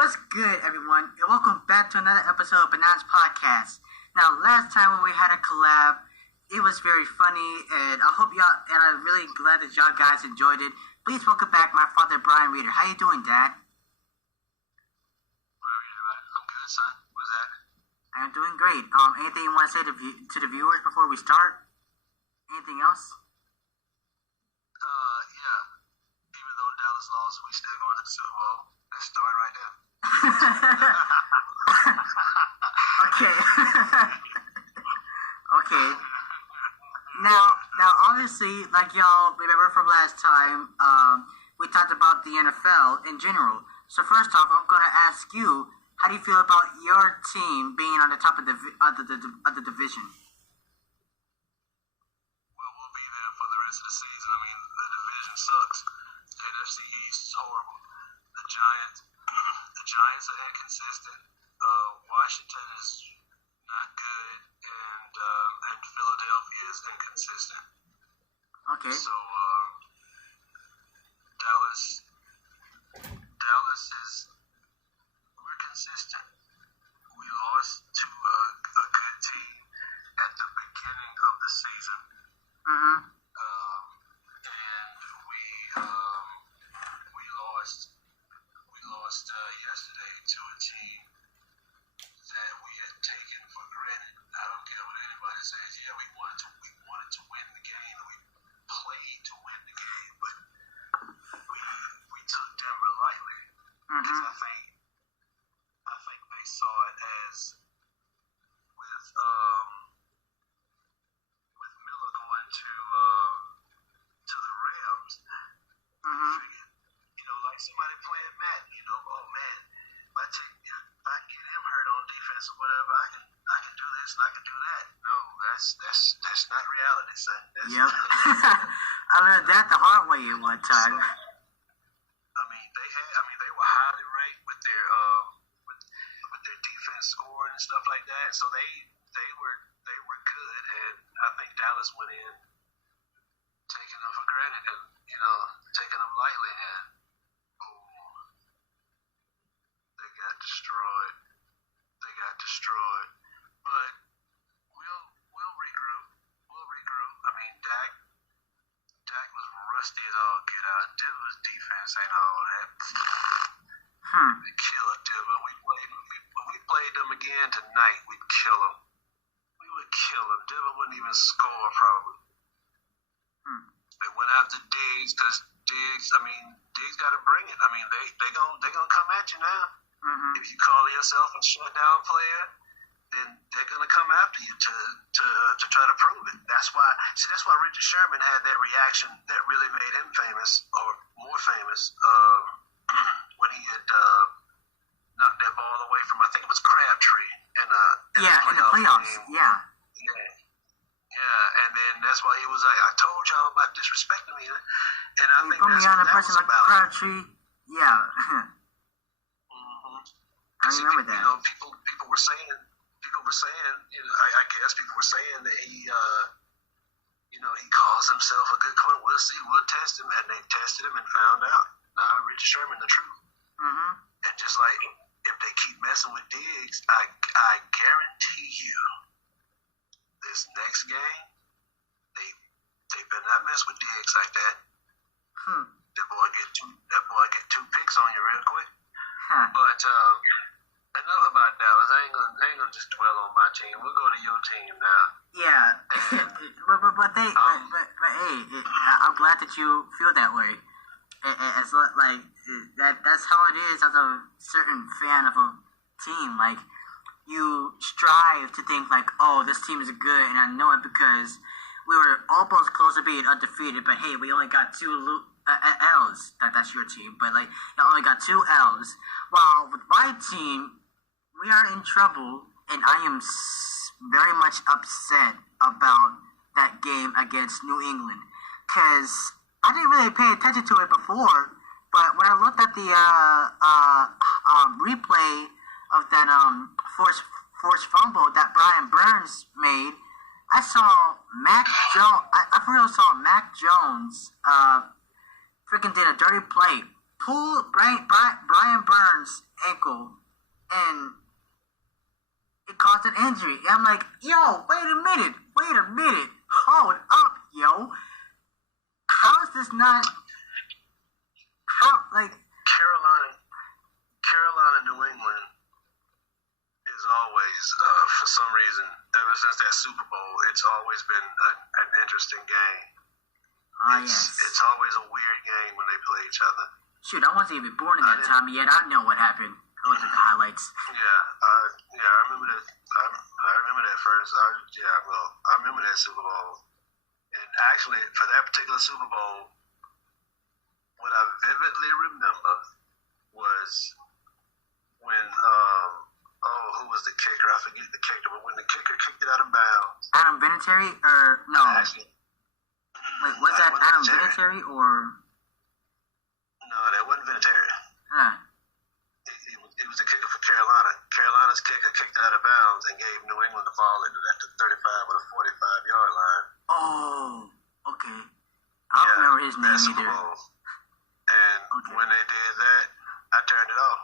What's good, everyone, and welcome back to another episode of Benaiahspodcast. Now, last time when we had a collab, it was very funny, and I hope y'all, and I'm really glad that y'all guys enjoyed it. Please welcome back my father, Brian Reeder. How you doing, Dad? I'm good, son. What's happening? I'm doing great. Anything you want to say to the viewers before we start? Anything else? Yeah. Even though Dallas lost, we still going to the Super Bowl. Let's start right there. Okay. Okay. Now, obviously, like y'all remember from last time, we talked about the NFL in general. So first off, I'm gonna ask you, how do you feel about your team being on the top of the division? Well, we'll be there for the rest of the season. I mean, the division sucks. The NFC East is horrible. The Giants are inconsistent. Washington is not good, and Philadelphia is inconsistent. Okay. So Dallas is, we're consistent. We lost to a good team at the beginning of the season. Mm-hmm. And we lost yesterday to a team that we had taken for granted. I don't care what anybody says. Yeah, we wanted to win the game, and we played to win the game, but we took Denver lightly because I think they saw it as with Miller going to the Rams. Figured, like somebody playing Madden, oh man, if I get him hurt on defense or whatever, I can do this and I can do that. No, that's not reality, son. Yep. I learned that the hard way at one time. So, they were highly ranked with their defense scoring and stuff like that. So they were good, and I think Dallas went in taking them for granted and taking them lightly, and boom, they got destroyed. But we'll regroup. I mean, Dak was rusty as all get out. Denver's defense ain't all that. They killed Denver. When we played them again tonight, we'd kill them. We would kill them. Denver wouldn't even score probably. They went after Diggs because Diggs got to bring it. I mean, they gonna come at you now. If you call yourself a shutdown player, then they're gonna come after you to try to prove it. That's why Richard Sherman had that reaction that really made him famous, or more famous, when he had knocked that ball away from, I think it was Crabtree in the playoffs. Game. Yeah, and then that's why he was like, I told y'all about disrespecting me, and I think that's what that was about. Crabtree, yeah. I remember that. People were saying, I guess people were saying that he calls himself a good corner. We'll see, we'll test him, and they tested him and found out. Now, Richard Sherman, the truth. And just like, if they keep messing with Diggs, I guarantee you, this next game, they better not mess with Diggs like that. That boy get two picks on you real quick. But enough about Dallas. I ain't gonna just dwell on my team. We'll go to your team now. Yeah, but hey, I'm glad that you feel that way. It's like that's how it is as a certain fan of a team. Like, you strive to think like, oh, this team is good, and I know it because we were almost close to being undefeated. But hey, we only got 2 L's. That's your team, but like, you only got 2 L's. While with my team, we are in trouble, and I am very much upset about that game against New England, because I didn't really pay attention to it before, but when I looked at the replay of that forced fumble that Brian Burns made, I saw Mac Jones. I for real saw Mac Jones freaking did a dirty play pulled Brian Burns' ankle, and it caused an injury. And I'm like, yo, wait a minute, hold up, yo. How is this not? Carolina, New England is always, for some reason, ever since that Super Bowl, it's always been an interesting game. Yes. It's always a weird game when they play each other. Shoot, I wasn't even born in that time yet. I know what happened. I looked at the highlights. I remember that. I remember that first. I remember that Super Bowl. And actually, for that particular Super Bowl, what I vividly remember was when, who was the kicker? I forget the kicker, but when the kicker kicked it out of bounds. Adam Vinatieri, or no? Actually, wait, was that Adam Vinatieri or? No, that wasn't Vinatieri. Huh. It was the kicker for Carolina. Carolina's kicker kicked it out of bounds and gave New England the ball at the 35 or the 45-yard line. Oh, okay. I don't remember his name either. Bowl. And when they did that, I turned it off.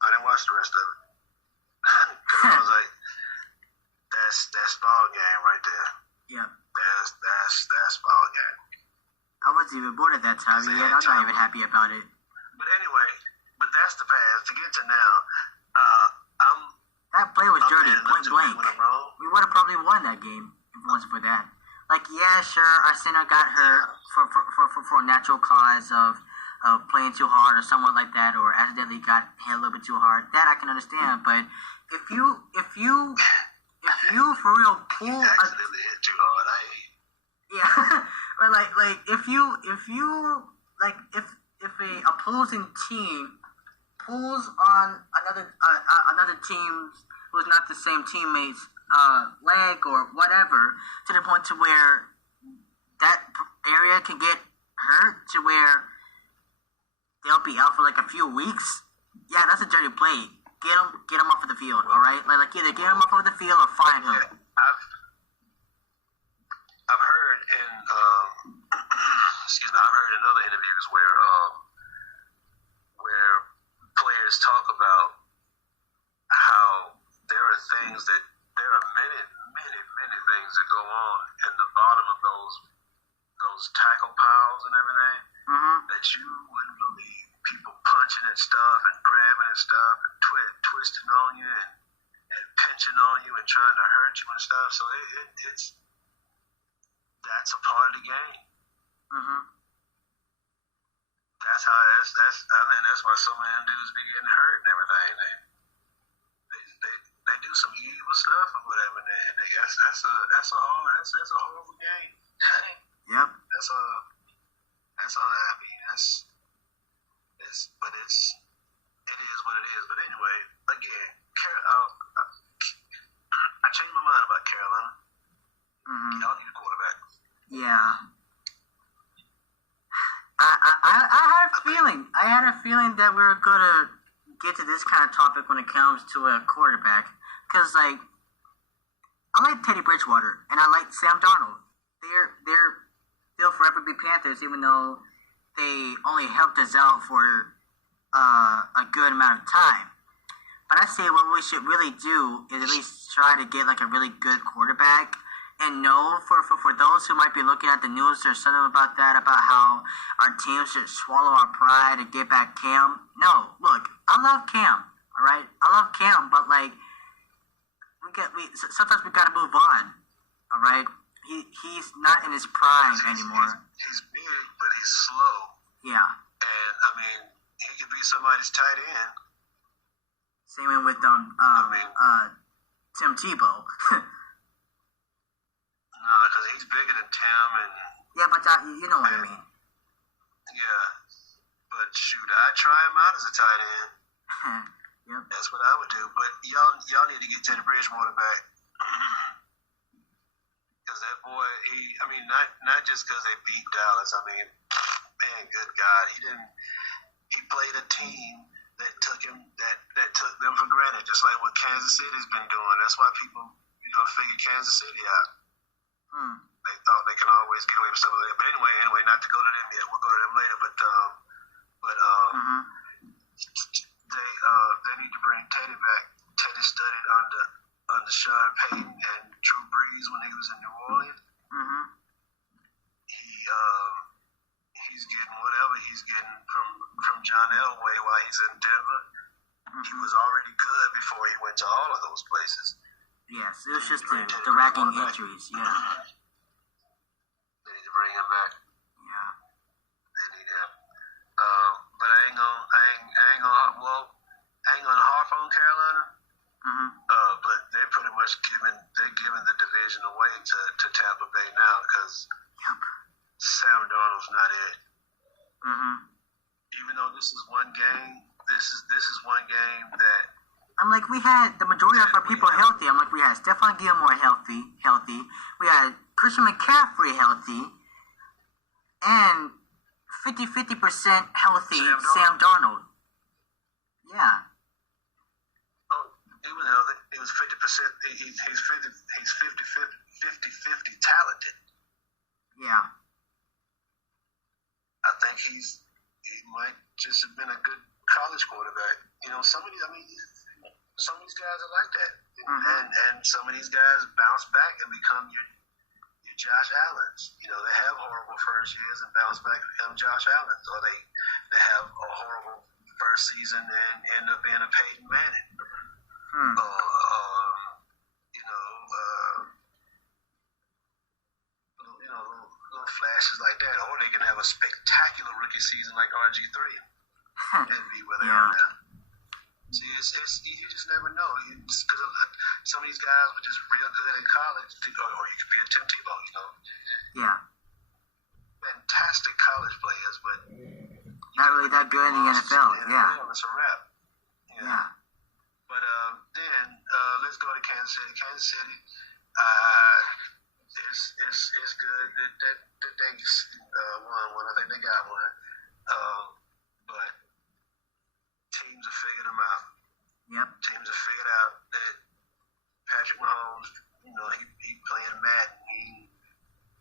I didn't watch the rest of it. Because I was like, that's ball game right there. Yep. That's ball game. I wasn't even born at that time yet. I'm not even happy about it. But anyway, that's the past. To get to now, that play was dirty, point blank. We would have probably won that game if it wasn't for that. Like, yeah, sure, our center got hurt for a natural cause of playing too hard or somewhat like that, or accidentally got hit a little bit too hard. That I can understand. But if you for real pull accidentally hit too hard, I hate. Yeah, but like if a opposing team pulls on another team who's not the same teammate's leg or whatever, to the point to where that area can get hurt to where they'll be out for like a few weeks. Yeah, that's a dirty play. Get him off of the field. All right, like either get him off of the field or fine him. Yeah, I've heard in I've heard in other interviews where players talk about how there are many things that go on in the bottom of those tackle piles and everything that you wouldn't believe. People punching and stuff and grabbing and stuff and twisting on you and pinching on you and trying to hurt you and stuff. So that's a part of the game. That's why so many dudes be getting hurt and everything. They do some evil stuff or whatever, and that's a horrible game. Yep. That's all. I mean, it is what it is. But anyway, again, I changed my mind about Carolina. Y'all need a quarterback. Yeah. I had a feeling that we were gonna get to this kind of topic when it comes to a quarterback, because like I like Teddy Bridgewater and I like Sam Darnold. They'll forever be Panthers, even though they only helped us out for a good amount of time. But I say what we should really do is at least try to get like a really good quarterback. And no, for those who might be looking at the news or something about that, about how our team should swallow our pride and get back Cam. No, look, I love Cam, all right? I love Cam, but like, sometimes we gotta move on, all right? He's not in his prime anymore. He's big, but he's slow. Yeah. And I mean, he could be somebody's tight end. Same way with Tim Tebow. No, because he's bigger than Tim, and yeah, but you know what I mean. Yeah, but shoot, I'd try him out as a tight end. Yep. That's what I would do. But y'all need to get Teddy Bridgewater back, because that boy, not just because they beat Dallas. I mean, man, good God, he played a team that took them for granted, just like what Kansas City's been doing. That's why people figure Kansas City out. they thought they can always get away with stuff like that. But anyway, not to go to them yet. We'll go to them later. But they need to bring Teddy back. Teddy studied under Sean Payton and Drew Brees when he was in New Orleans. Mm-hmm. He's getting whatever he's getting from John Elway while he's in Denver. Mm-hmm. He was already good before he went to all of those places. Yes, it was just the racking injuries. Yeah. They need to bring him back. Yeah. They need him. But I ain't gonna harp on Carolina. Mm-hmm. But they're pretty much giving the division away to Tampa Bay now because Sam Darnold's not it. Mm-hmm. Even though this is one game, this is one game that I'm like, we had the majority of our people healthy. I'm like, we had Stephon Gilmore healthy. We had Christian McCaffrey healthy. And 50% healthy Sam Darnold. Yeah. Oh, he was healthy. He was 50%. He's 50 talented. Yeah. I think he might just have been a good college quarterback. You know, some of these guys are like that, and some of these guys bounce back and become your Josh Allens. You know, they have horrible first years and bounce back and become Josh Allens, or they have a horrible first season and end up being a Peyton Manning. Little flashes like that, or they can have a spectacular rookie season like RG3 and be where they are now. See, you just never know. Because some of these guys were just real good in college, or you could be a Tim Tebow, you know. Yeah. Fantastic college players, but not really that good in the NFL. Yeah. It's a wrap. Yeah. But then let's go to Kansas City. Kansas City, it's good that they won one. I think they got one. But teams have figured them out. Yep. Teams have figured out that Patrick Mahomes, you know, he playing Madden. He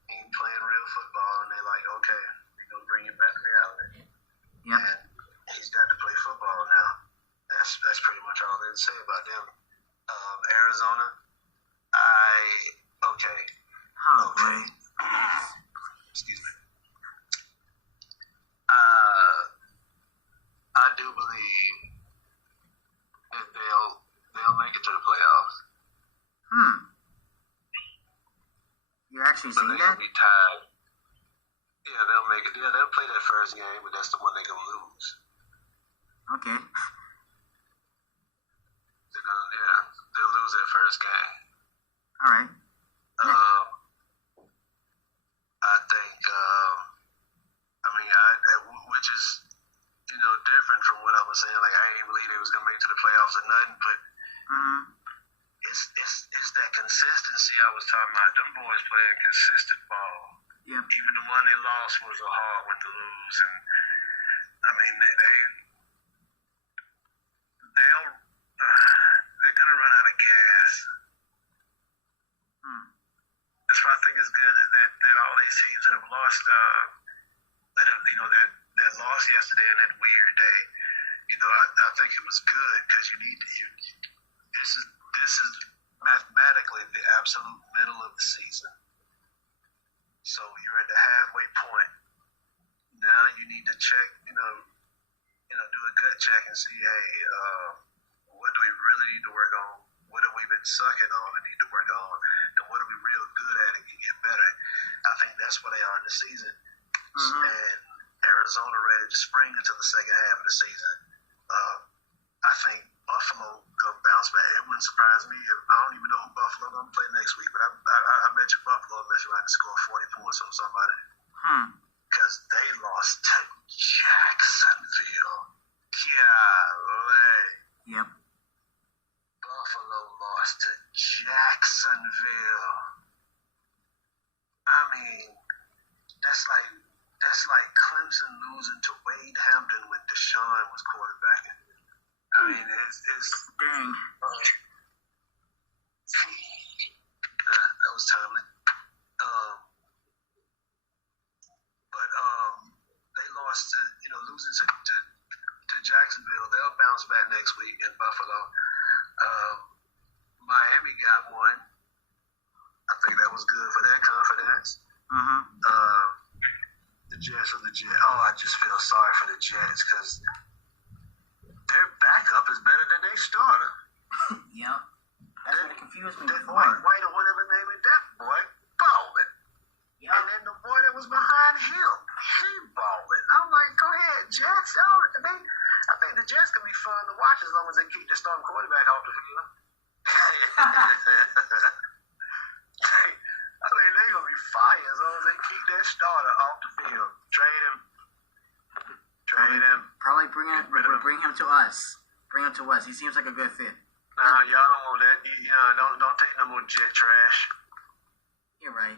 ain't playing real football, and they're like, okay, we're gonna bring it back to reality. Yep. And he's got to play football now. That's pretty much all they say about them. Arizona, okay. Excuse me. I do believe that they'll make it to the playoffs. You're actually but saying they'll that? be tied. Yeah, they'll make it. Yeah, they'll play that first game, but that's the one they're gonna lose. Okay. They'll lose that first game. All right. I think. Which is, you know, different from what I was saying. Like, I didn't believe they was gonna make it to the playoffs or nothing, but it's that consistency I was talking about. Them boys playing consistent ball. Yep. Even the one they lost was a hard one to lose, and I mean they're gonna run out of gas. That's why I think it's good that all these teams that have lost, that lost yesterday on that weird day. You know, I think it was good because this is mathematically the absolute middle of the season. So you're at the halfway point. Now you need to check, do a gut check and see, hey, what do we really need to work on? What have we been sucking on and need to work on? And what are we real good at and can get better? I think that's where they are in the season. And Arizona ready to spring into the second half of the season. I think Buffalo gonna bounce back. It wouldn't surprise me if I don't even know who Buffalo gonna play next week, but I bet you Buffalo unless you can score 40 points on somebody. Because they lost to Jacksonville. Golly. Yep. Buffalo lost to Jacksonville. I mean, that's like Clemson losing to Wade Hampton when Deshaun was quarterbacking. I mean, it's dang. That was timely. the Jets. Oh, I just feel sorry for the Jets because their backup is better than their starter. Yeah. That's what confused me That before. White or whatever name is that boy, balling. Yep. And then the boy that was behind him, he balling. I'm like, go ahead, Jets. I think the Jets can be fun to watch as long as they keep the starting quarterback off the field. I think they're going to be fire as long as they keep their starter off the field. Trade him. Probably bring him to us. Bring him to us. He seems like a good fit. No, y'all don't want that. Don't take no more Jet trash. You're right.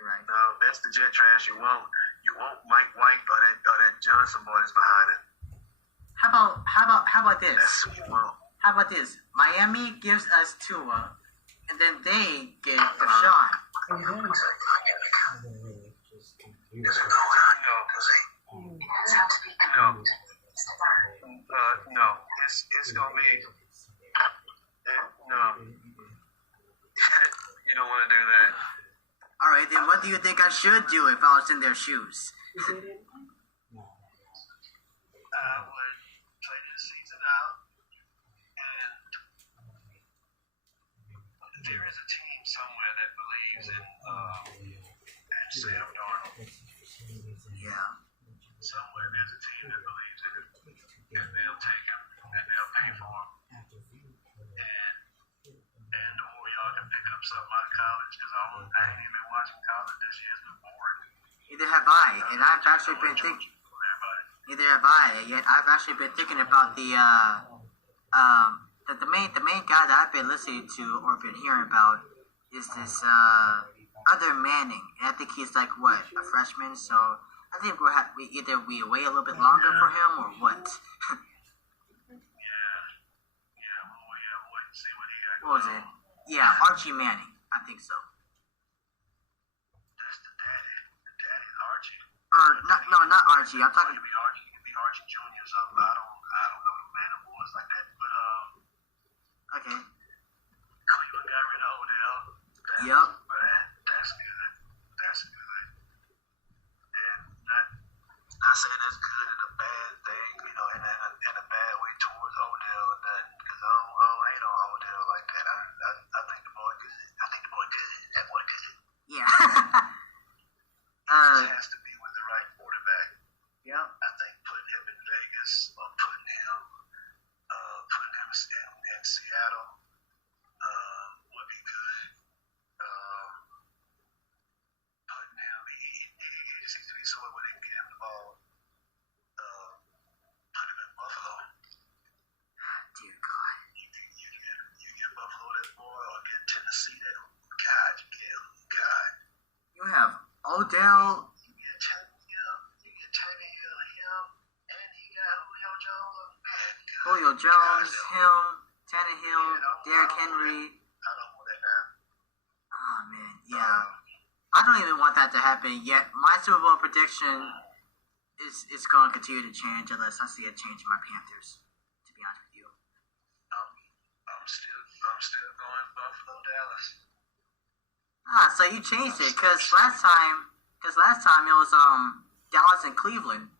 No, that's the Jet trash you want. You want Mike White or that Johnson boy that's behind him. How about this? That's who you want. How about this? Miami gives us Tua, and then they give Deshaun. No. It's gonna be. No. You don't want to do that. All right, then what do you think I should do if I was in their shoes? I would play this season out, and there is a team somewhere that believes in Sam Darnold. Yeah. Somewhere there's a team that believes in him, and they'll take him, and they'll pay for him, and or y'all can pick up something out of college because I ain't even been watching college this year. It's been boring. Neither have I, and I've actually been thinking. Neither have I. Yet I've actually been thinking about the main guy that I've been listening to or been hearing about is this other Manning, and I think he's like what, a freshman. So I think we wait a little bit longer for him or what. We'll wait and see what he got. What was it? Yeah, Archie Manning. I think so. That's the daddy. The daddy's Archie. Not Archie. I'm talking. It could be Archie Jr. or something. I don't know the man of boys like that. But Okay. Cleveland got rid of Odell. Yep. That's good. And not saying that's good and a bad thing, in a bad way towards Odell and that, because I don't hate on Odell like that. I think the boy good. That boy good. Yeah. He has to be with the right quarterback. Yep. I think putting him in Vegas or putting him in Seattle would be good. Putting him, he just needs to be somewhere where they can get him the ball. Put him in Buffalo. Dear God. You get Buffalo that boy, or get Tennessee that God. You get God. You have Odell. You get Tannehill, him, and he got Julio Jones. Man, good. Julio Jones, him, Tannehill, Derrick Henry. I don't want that now. Oh man, yeah. I don't even want that to happen yet. My Super Bowl prediction is going to continue to change unless I see a change in my Panthers. To be honest with you. I'm still going Buffalo, Dallas. So you changed it because last time it was Dallas and Cleveland. Oh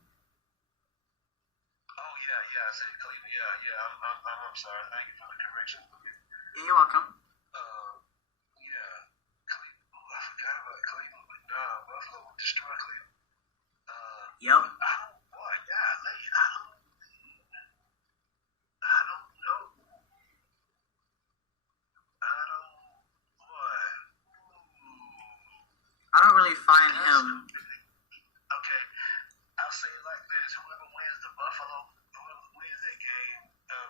yeah, I said Cleveland. Yeah. I'm sorry. Thank you for the correction. Yeah, you're welcome. Yeah, Cleveland. Oh, I forgot about Cleveland, but nah, Buffalo will destroy Cleveland. Yep. Boy, golly, I don't know. I don't really find him. Okay, I'll say it like this: whoever wins that game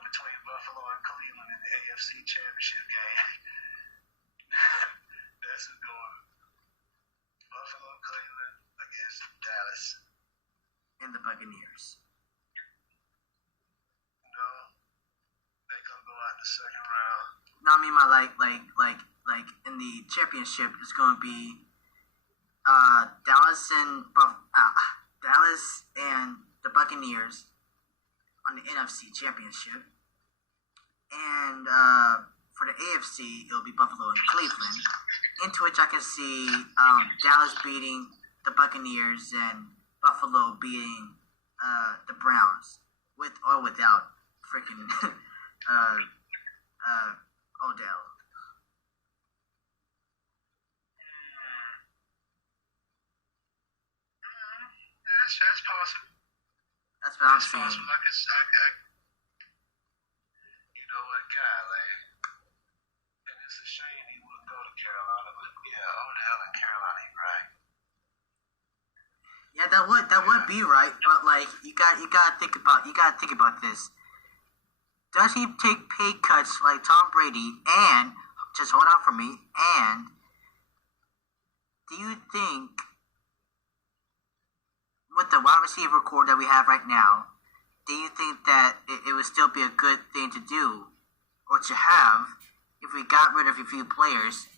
between Buffalo and Cleveland in the AFC Championship game, that's who's going. Buffalo, Cleveland against Dallas. And the Buccaneers. No, they're gonna go out in the second round. No, I mean my like in the championship it's going to be Dallas and the Buccaneers on the NFC Championship, and for the AFC it'll be Buffalo and Cleveland. Into which I can see Dallas beating the Buccaneers and Buffalo beating the Browns with or without freaking Odell. That's possible. That's what I'm saying. Possible. You know what, golly. And it's a shame he wouldn't go to Carolina, but yeah, Odell in Carolina, he's right. Yeah, that would be right, but like you gotta think about this. Does he take pay cuts like Tom Brady? And just hold on for me. And do you think with the wide receiver core that we have right now, do you think that it would still be a good thing to do or to have if we got rid of a few players?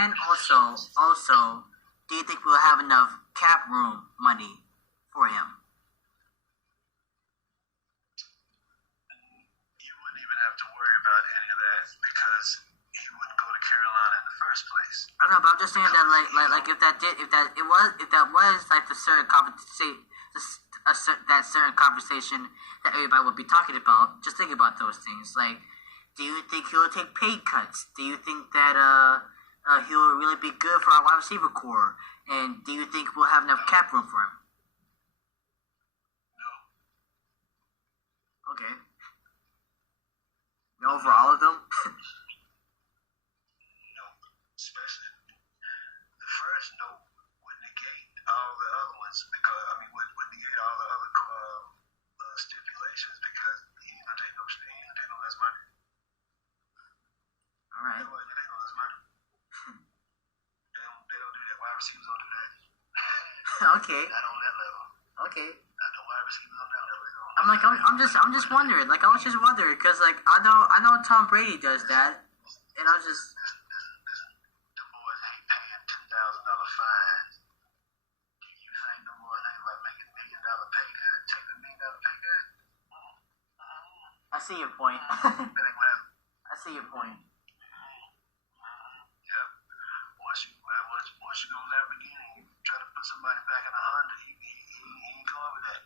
And also, do you think we'll have enough cap room money for him? You wouldn't even have to worry about any of that because he wouldn't go to Carolina in the first place. I don't know, but I'm just saying that like if that was like the certain conversation, that certain conversation that everybody would be talking about. Just think about those things. Like, do you think he'll take pay cuts? Do you think that he'll really be good for our wide receiver core? And do you think we'll have enough cap room for him? No. Okay. No for all of them? No. Especially the first no would negate all the other ones because, would negate all the other stipulations because he ain't gonna take no less money. All right. They ain't no less money. They don't do that. Wide receivers don't do that. Okay. Not on that level. Okay. Not the wide receivers on that level. I'm just wondering. Like, I was just wondering because, like, I know Tom Brady does that, and I was just. Listen. The boys ain't paying $10,000 fines. Do you think the boys ain't like making $1 million pay cut? Take the $1 million pay cut. I see your point. That ain't what happened. I see your point. Yeah. Once you go Lamborghini, you try to put somebody back in a Honda, he ain't going with that.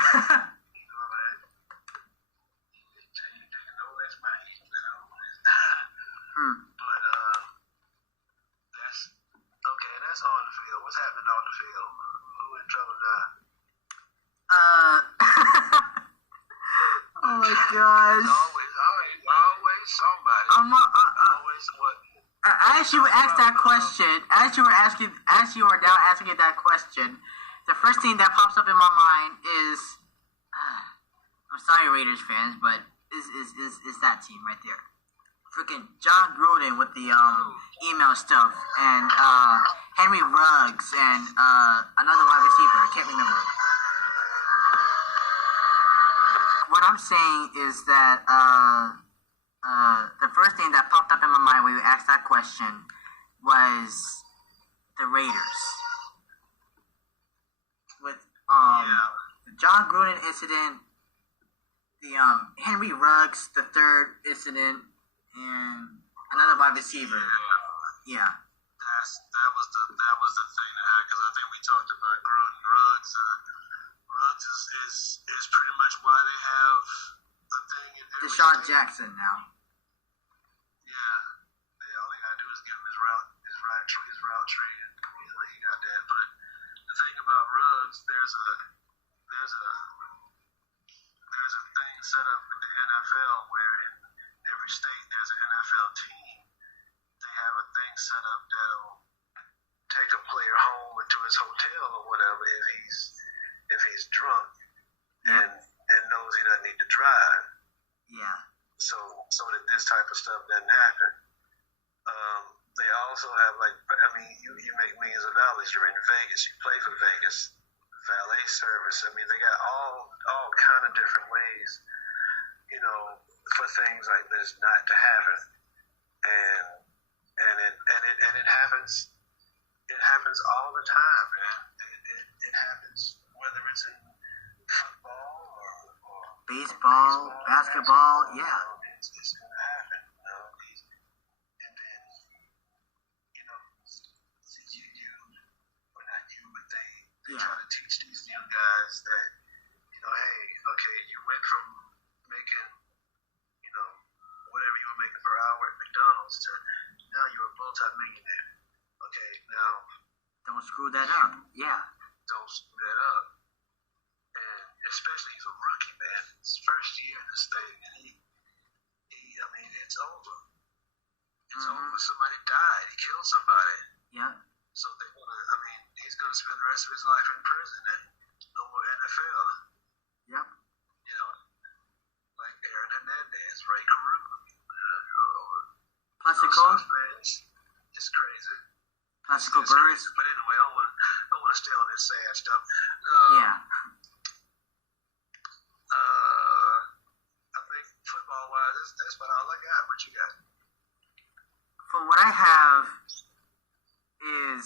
He ain't going with that. He ain't taking no less money. But that's okay. That's on the field. What's happening on the field? Who in trouble now? Oh my gosh. Always somebody. Always what? As you asked that question, as you are now asking that question, the first thing that pops up in my mind is, I'm sorry, Raiders fans, but is that team right there? Freaking John Gruden with the email stuff, and Henry Ruggs, and another wide receiver. I can't remember. What I'm saying is that the first thing that popped up in my mind when you asked that question was the Raiders. With the John Gruden incident, the Henry Ruggs the third incident, and another wide receiver. Yeah. That was the thing that happened because I think we talked about Gruden. Ruggs is pretty much why they have a thing in every Deshaun state. Jackson now. Yeah, all they gotta do is give him his route tree, and he got that. But the thing about Ruggs, there's a thing set up in the NFL where in every state there's an NFL team. They have a thing set up that'll take a player home into his hotel or whatever if he's drunk and knows he doesn't need to drive. Yeah. So that this type of stuff doesn't happen. They also have you make millions of dollars. You're in Vegas. You play for Vegas. Valet service. They got all kind of different ways, for things like this not to happen. And it happens. It happens all the time, man. It happens whether it's in football or baseball, basketball, yeah. It's going to happen. And then, or not you, but they try to teach these young guys that, hey, okay, you went from making, whatever you were making per hour at McDonald's to now you're a multi-millionaire. Okay, now don't screw that up. Yeah. Don't screw that up. And especially he's a rookie, man. His first year in this thing, and he I mean, it's over. It's over. Somebody died. He killed somebody. Yeah. So he's gonna spend the rest of his life in prison and no more NFL. Yep. Like Aaron Hernandez, Ray Carew. Plaxico. It's crazy. Plaxico Burress. But anyway, I don't want to stay on this sad stuff. Yeah. I think football-wise, that's about all I got. What you got? For what I have is,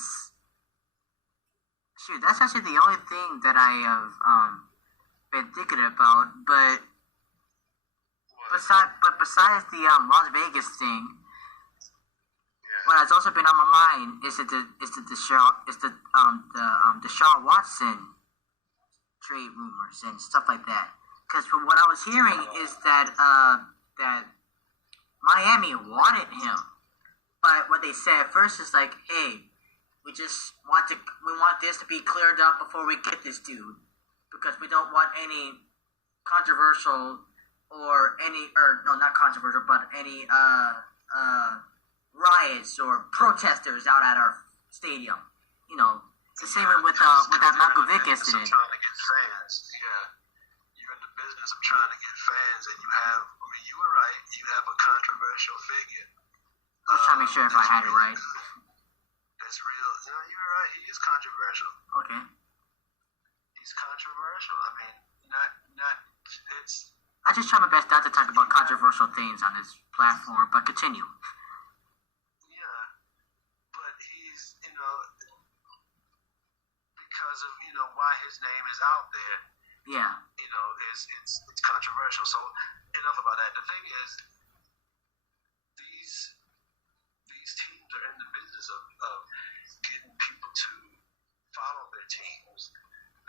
shoot, that's actually the only thing that I have been thinking about. But besides the Las Vegas thing, what has also been on my mind is the Deshaun Watson trade rumors and stuff like that. Because from what I was hearing is that Miami wanted him, but what they said first is like, hey, we want this to be cleared up before we get this dude, because we don't want any controversial not controversial, but any riots or protesters out at our stadium. The same with that Michael Vick incident. Trying to get fans, yeah. You're in the business of trying to get fans, and you have. I mean, you were right. You have a controversial figure. I was trying to make sure if I had it right. That's real. No, you were right. He is controversial. Okay. He's controversial. I mean, not. It's. I just try my best not to talk about controversial things on this platform, but continue. Yeah, but he's, because of, why his name is out there. Yeah. It's controversial. So enough about that. The thing is, these teams are in the business of getting people to follow their teams,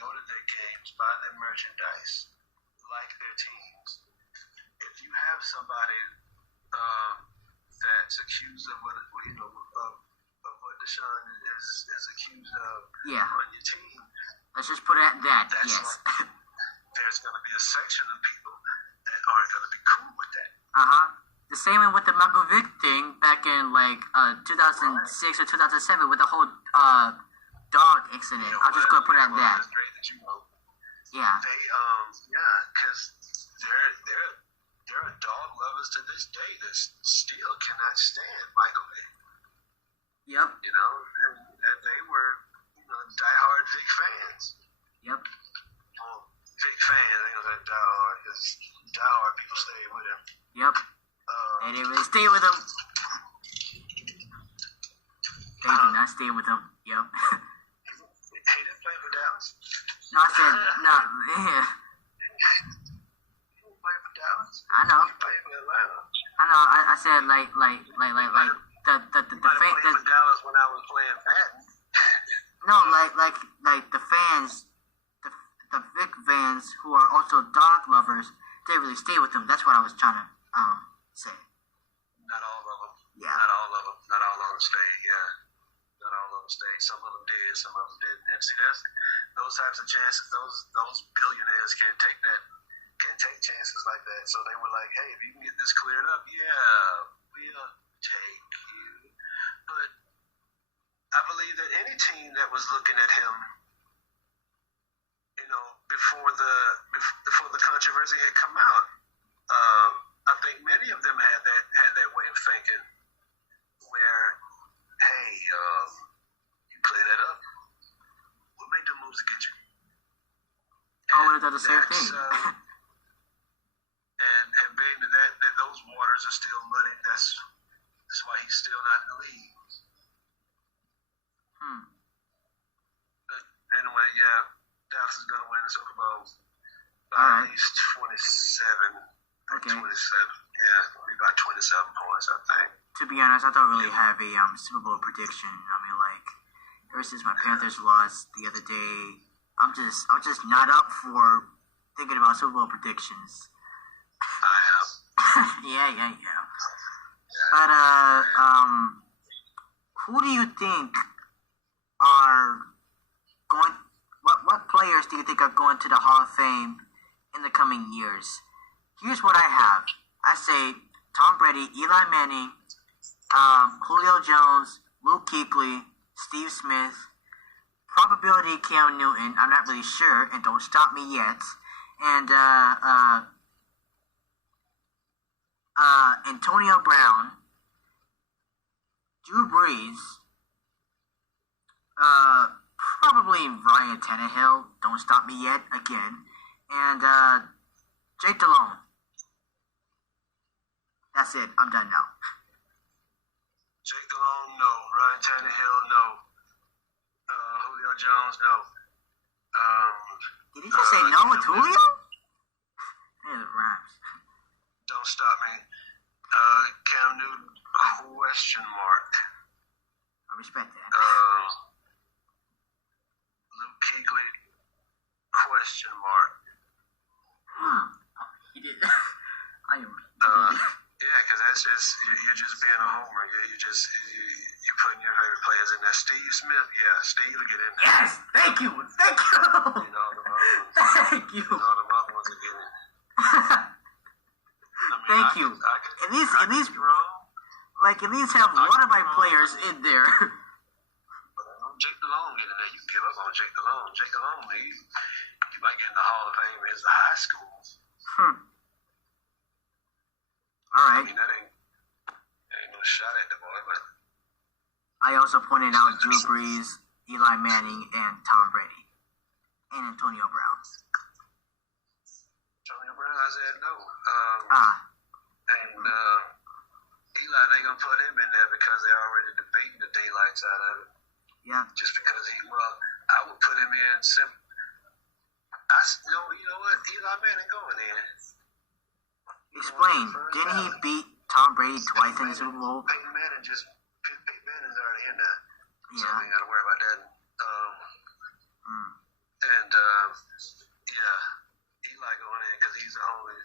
go to their games, buy their merchandise, like their teams. If you have somebody that's accused of what Deshaun is accused of on your team, let's just put it at that. Yes. There's going to be a section of people that aren't going to be cool with that. The same way with the Michael Vick thing back in 2006 or 2007 with the whole dog incident. I'm just going to put it at that. It's great that you know. Yeah. They because there are dog lovers to this day that still cannot stand Michael Vick. Yep. And they were diehard Vick fans. Yep. Well, Vick fans, that diehard, because diehard people stay with him. Yep. And they really stay with him. They do not stay with him. Yep. He didn't play for Dallas. No, I said no. Yeah. He didn't play for Dallas. I know. He played for Atlanta. I know. I said like the played for Dallas when I was playing Madden. No, like the fans, the Vic fans who are also dog lovers, they really stay with them. That's what I was trying to say. Not all of them. Yeah. Not all of them stayed. Yeah. Not all of them stayed. Some of them did. Some of them didn't. And see, that's those types of chances. Those billionaires can't take chances like that. So they were like, hey, if you can get this cleared up, we'll take you. But I believe that any team that was looking at him, before the controversy had come out, I think many of them had that way of thinking, where, hey, you play that up, we'll make the moves to get you. I would have done the same thing. And being that those waters are still muddy, that's why he's still not in the league. But anyway, Dallas is going to win the Super Bowl by at least 27. Okay. 27. Yeah, maybe by 27 points, I think. To be honest, I don't really have a Super Bowl prediction. I mean, ever since my Panthers lost the other day, I'm just not up for thinking about Super Bowl predictions. I am. Yeah. But who do you think are going? What players do you think are going to the Hall of Fame in the coming years? Here's what I have. I say Tom Brady, Eli Manning, Julio Jones, Luke Kuechly, Steve Smith. Probability Cam Newton. I'm not really sure, and don't stop me yet. And Antonio Brown, Drew Brees, probably Ryan Tannehill, don't stop me yet, again, and Jake Delhomme. That's it, I'm done now. Jake Delhomme, no. Ryan Tannehill, no. Julio Jones, no. Did he just say no with Julio? Yeah, the rhymes. Don't stop me. Cam Newton, question mark. I respect that. Luke Kuechly, question mark. He did. I am. Yeah, because that's just you're just being a homer. You're putting your favorite players in there. Steve Smith, yeah, Steve will get in there. Yes, thank you. Thank you. Thank you. The other ones are getting. Thank you. At least have one of my players in there. Jake Delhomme get in there. You can give up on Jake Delhomme. Jake Delhomme, he might get in the Hall of Fame as a high school. All right. I mean, that ain't no shot at the boy, but I also pointed out Drew Brees, Eli Manning, and Tom Brady, and Antonio Brown. Antonio Brown, I said no. And Eli, they gonna put him in there because they're already debating the daylights out of it. Yeah. Just because I would put him in simple. You know what? Eli Manning going in. Explain. Didn't he beat Tom Brady twice in the Super Bowl? Peyton Manning's already in there. Yeah. So we ain't got to worry about that. And, Eli going in because he's the only,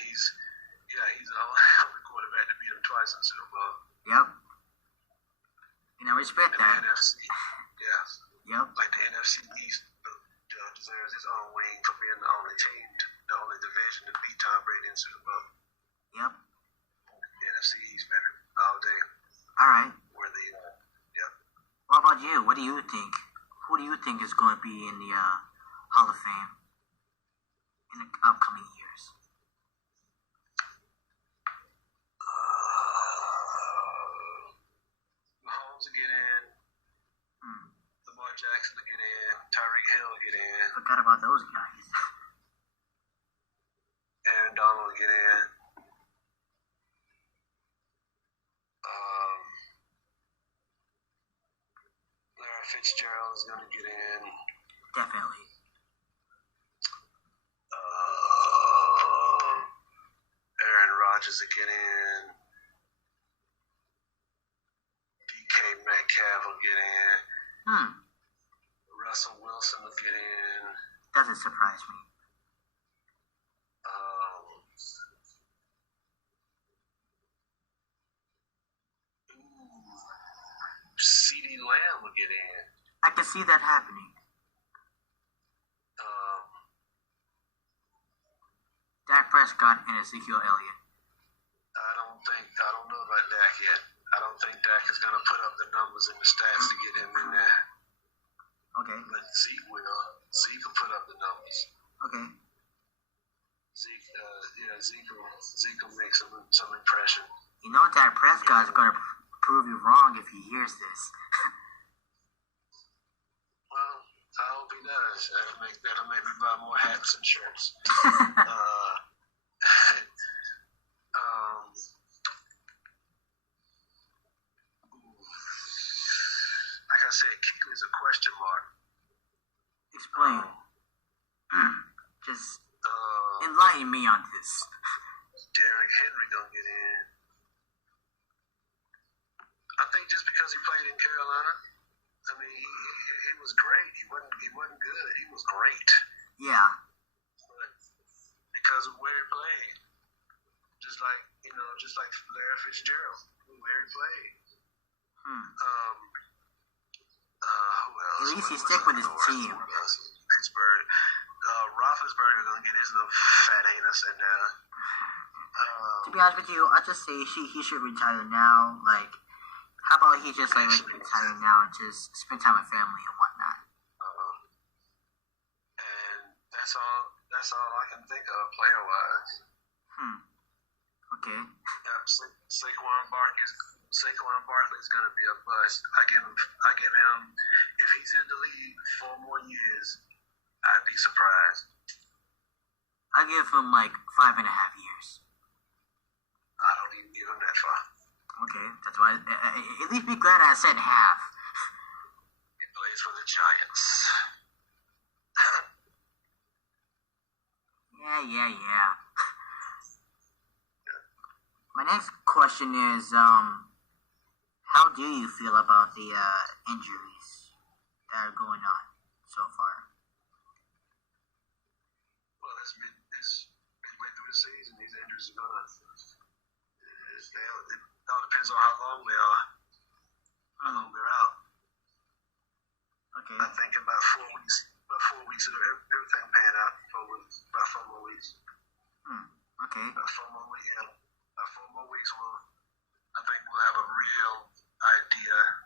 he's the only quarterback to beat him twice in the Super Bowl. Yep. And I respect that. The NFC, yeah. Yep. Like the NFC East deserves its own wing for being the only team, the only division to beat Tom Brady in Super Bowl. Yep. The NFC East better all day. All right. Yep. What about you? What do you think? Who do you think is going to be in the Hall of Fame in the upcoming years? Mahomes will get in. Lamar Jackson will get in. Tyreek Hill will get in. Forgot about those guys. Aaron Donald will get in. Larry Fitzgerald is going to get in. Definitely. Aaron Rodgers will get in. DK Metcalf will get in. Russell Wilson will get in. Doesn't surprise me. CeeDee Lamb will get in. I can see that happening. Dak Prescott and Ezekiel Elliott. I don't know about Dak yet. I don't think Dak is going to put up the numbers and the stats to get him in there. Okay. But Zeke will. Zeke will put up the numbers. Okay. Zeke will make some impression. You know Dak Prescott is going to prove you wrong if he hears this. Well, I hope he does. That'll make me buy more hats and shirts. Like I said, Kuechly is a question mark. Explain. Just enlighten me on this. Derrick Henry gonna get in. I think just because he played in Carolina, he was great. He wasn't good. He was great. Yeah. But because of where he played, just like Larry Fitzgerald, where he played. Who else? At least he stick with his team. Pittsburgh. Roethlisberger gonna get his little fat anus in there. To be honest with you, I'd just say he should retire now. Like, how about he just retire now and just spend time with family and whatnot? And that's all I can think of player wise. Okay. Yeah, Saquon Barkley's gonna be a bust. I give him if he's in the league 4 more years, I'd be surprised. I give him like 5.5 years. I don't even give him that far. Okay, that's why. At least be glad I said half. He plays for the Giants. Yeah. My next question is, how do you feel about the injuries that are going on so far? Well, it's midway through the season. These injuries are going to. It all depends on how long they are. How long they're out. Okay. I think about 4 weeks. About 4 weeks, everything pan out. 4 weeks. About 4 more weeks. Okay. About 4 more weeks. Yeah. About 4 more weeks. I think we'll have a real idea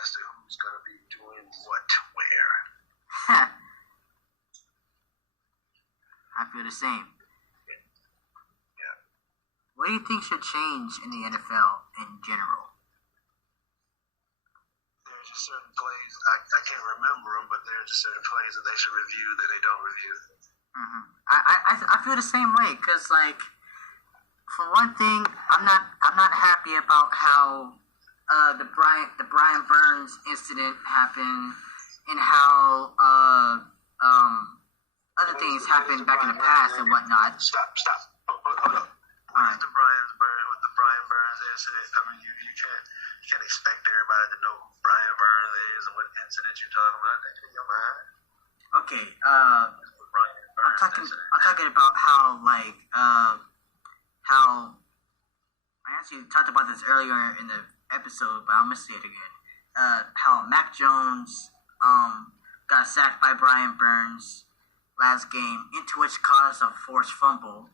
as to who's going to be doing what where. I feel the same. Yeah. What do you think should change in the NFL in general? There's just certain plays, I can't remember them, but there's just certain plays that they should review that they don't review. I feel the same way, because, like, for one thing, I'm not happy about how the Brian Burns incident happened and how other things happened back in the past and whatnot. Stop. Hold up. What is the Brian Burns incident? I mean, you can't expect everybody to know who Brian Burns is and what incident you're talking about. That's in your mind. Okay. I'm talking about how I actually talked about this earlier in the episode, but I'm gonna say it again. How Mac Jones got sacked by Brian Burns last game, into which caused a forced fumble.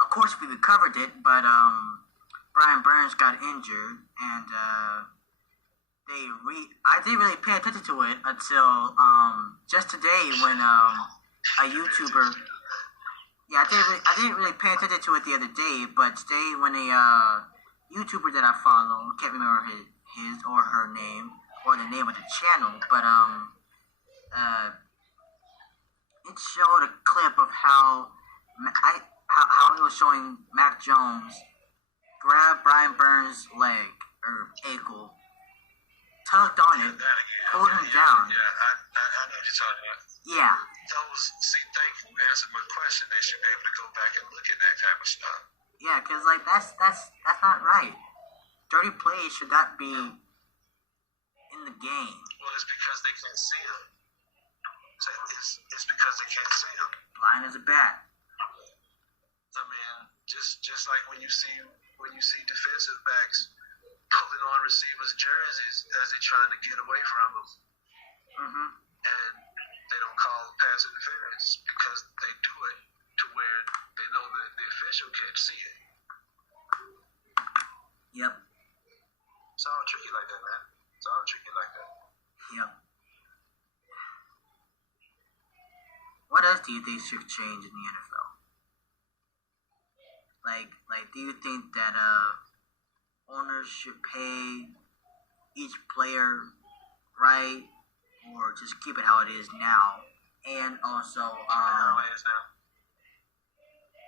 Of course, we recovered it, but Brian Burns got injured, and I didn't really pay attention to it until just today when a YouTuber. Yeah, I didn't really pay attention to it the other day, but today when a YouTuber that I follow, can't remember his or her name or the name of the channel, but it showed a clip of how it was showing Mac Jones grab Brian Burns' leg or ankle, tugged on it, pulled him down. Yeah, I know what you're talking about. Yeah. Thankful you answered my question. They should be able to go back and look at that type of stuff. Yeah, because like that's not right. Dirty plays should not be in the game. Well, it's because they can't see him. It's because they can't see him. Blind as a bat. I mean, just like when you see defensive backs pulling on receivers' jerseys as they're trying to get away from them, and they don't call pass interference because they do it to where they know that the official can't see it. Yep. It's all tricky like that, man. It's all tricky like that. Yep. What else do you think should change in the NFL? Like, do you think that owners should pay each player right, or just keep it how it is now? And also, how it is now.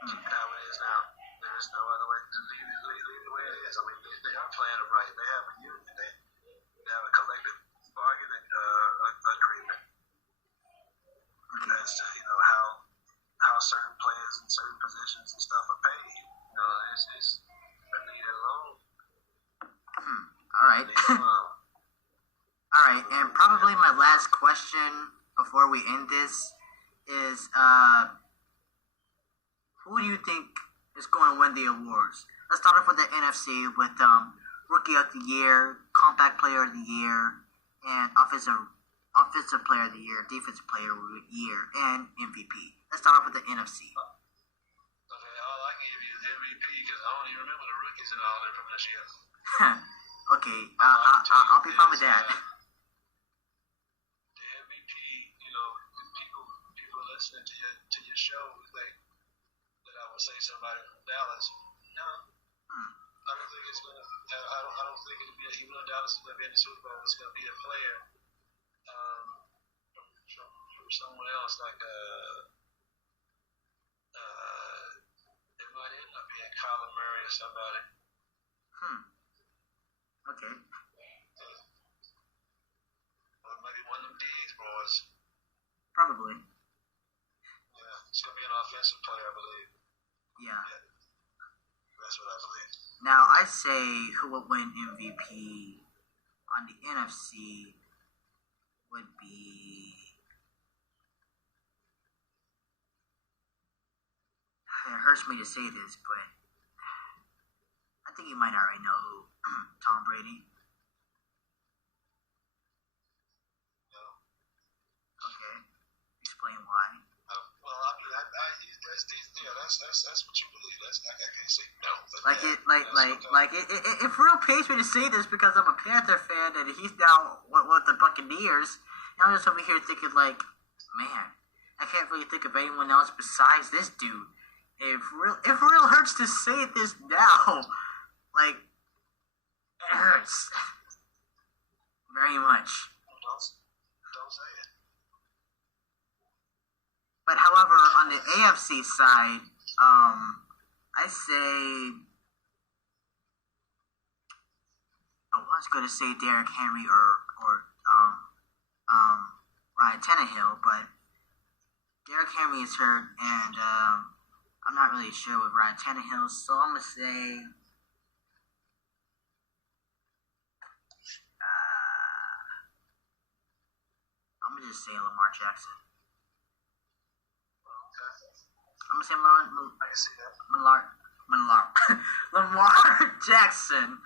Keep it how it is now. There is no other way to leave it the way it is. I mean, they are playing it right. They have a union. They have a collective bargaining agreement as to how certain players in certain positions and stuff are paid. It's leave it alone. All right. All right, and probably my last question before we end this is, who do you think is going to win the awards? Let's start off with the NFC with Rookie of the Year, Comeback Player of the Year, and Offensive Player of the Year, Defensive Player of the Year, and MVP. Let's start off with the NFC. Okay, all I can give you is MVP because I don't even remember the rookies and all that from this year. Okay, I'll be fine with that. The MVP, people listening to your show think that I would say somebody from Dallas. No, I don't think it's gonna. I don't think it'll be even though Dallas is gonna be in the Super Bowl. It's gonna be a player from someone else like it might end up being Kyler Murray or somebody. Okay. Or maybe one of them D's boys. Probably. Yeah, it's gonna be an offensive player, I believe. Yeah. That's what I believe. Now, I say who would win MVP on the NFC would be... It hurts me to say this, but I think you might already know who. Tom Brady. No. Okay. Explain why. Well, I mean, that's what you believe. I can't say no. It real pains me to say this because I'm a Panther fan and he's now with the Buccaneers. And I'm just over here thinking like, man, I can't really think of anyone else besides this dude. It real hurts to say this now. Like, it hurts very much. Don't say it. But however, on the AFC side, I say I was going to say Derrick Henry or Ryan Tannehill, but Derrick Henry is hurt, and I'm not really sure with Ryan Tannehill, so I'm gonna say I'm gonna just say Lamar Jackson. I'm gonna say I can see that. Lamar Jackson,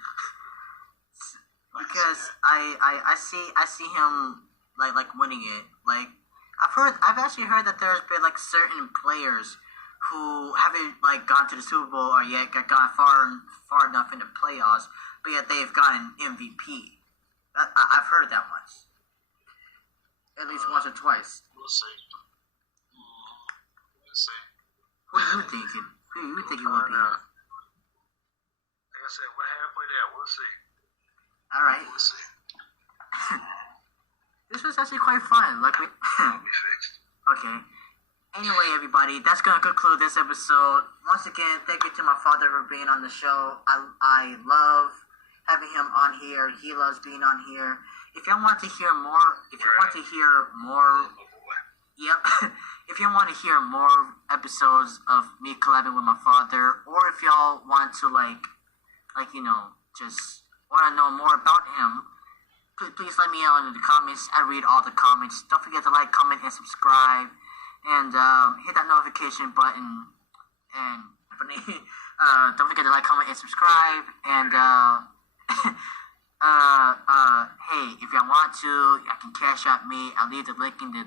because I see him like winning it. Like I've actually heard that there's been like certain players who haven't like gone to the Super Bowl or yet gone far enough into playoffs, but yet they've gotten MVP. I've heard that once, at least once or twice. We'll see. We'll see. Who are you thinking? Who do you think it would be? Like I said, we're halfway there. We'll see. All right. We'll see. This was actually quite fun. Like we. It'll be fixed. Okay. Anyway, everybody, that's gonna conclude this episode. Once again, thank you to my father for being on the show. I love having him on here. He loves being on here. If y'all want to hear more, yep. If you want to hear more episodes of me collabing with my father, or if y'all want to just want to know more about him, please let me know in the comments. I read all the comments. Don't forget to like, comment, and subscribe. And hit that notification button. And don't forget to like, comment, and subscribe. And hey, if y'all want to, I can cash out me. I'll leave the link in the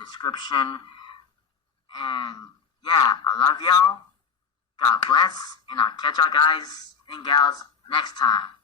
description. And yeah, I love y'all. God bless, and I'll catch y'all guys and gals next time.